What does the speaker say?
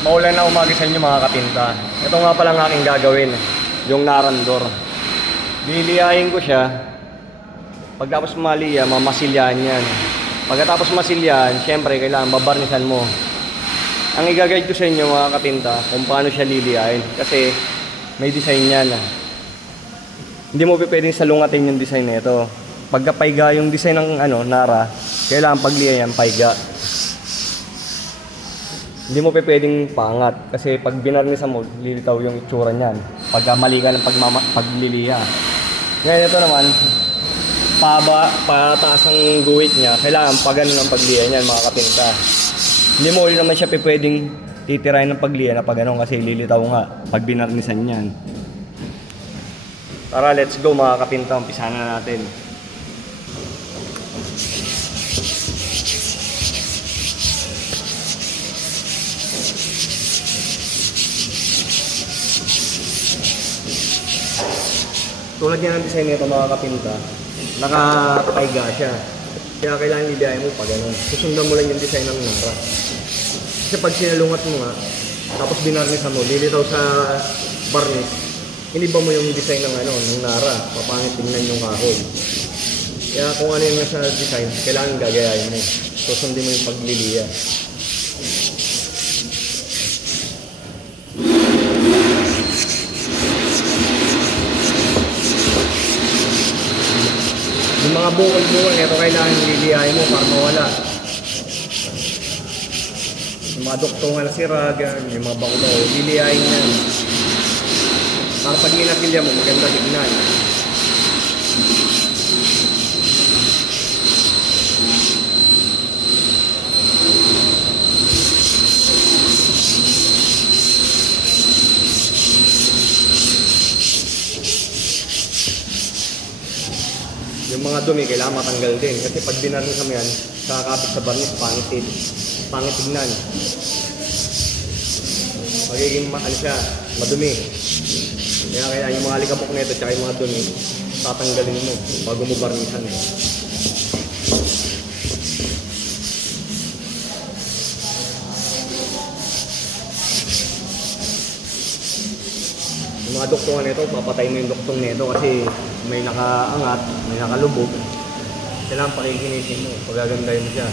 Maulan na umaga sa inyo mga katinta. Ito nga pala ang aking gagawin, yung narandor. Liliyahin ko siya. Pagtapos maliya, mamasilyahan yan. Pagkatapos masilyahan, syempre kailangan babarnisan mo. Ang i-guide ko sa inyo mga katinta kung paano siya liliyahin. Kasi may design yan. Hindi mo pwedeng salungatin yung design nito. Pagka paiga yung design ng nara, kailangan pagliya yan, paiga. Hindi mo pwedeng pangat kasi pag binarnisan mo, lilitaw yung itsura niyan. Pagka mali ka ng pagliliya. Ngayon ito naman, pataas ang guhit niya, kailangan pa ganun ang pagliya niyan mga katinta. Hindi mo naman siya pwedeng titirahin ng pagliya na pag ganun kasi lilitaw nga pag binarnisan niyan. Tara, let's go mga katinta, umpisahan na natin. Tulad yan ang design nito mga kapinta, nakapaiga siya. Kaya kailangan lidiahin mo pa ganun. Susundan mo lang yung design ng nara. Kasi pag sinalungat mo nga, tapos binarnisan mo, lilitaw sa varnish, iniba mo yung design ng ng nara, papangit tingnan yung kahoy. Kaya kung ano yung nasa design, kailangan gagayahin mo. Susundin mo yung pagliliya. Yung mga bukol-bukol, ito kailangan liliyahin mo para mawala. Yung mga duktungan na sira, yung mga bakulo, liliyahin yan. Para pag ginapilya mo, maganda tignan. Yung mga dumi, kailangan matanggal din. Kasi pag binarnisan mo yan, kakapit sa barnis, pangit tignan. Magiging siya, madumi. Kaya yung mga likabok nito, tsaka yung mga dumi, tatanggalin mo bago mo barnisan. Yung mga duktungan nito, papatay mo yung duktong nito kasi may nakaangat, may nakalubog. Kailangan pakikinisin mo, pagagandahin mo siya.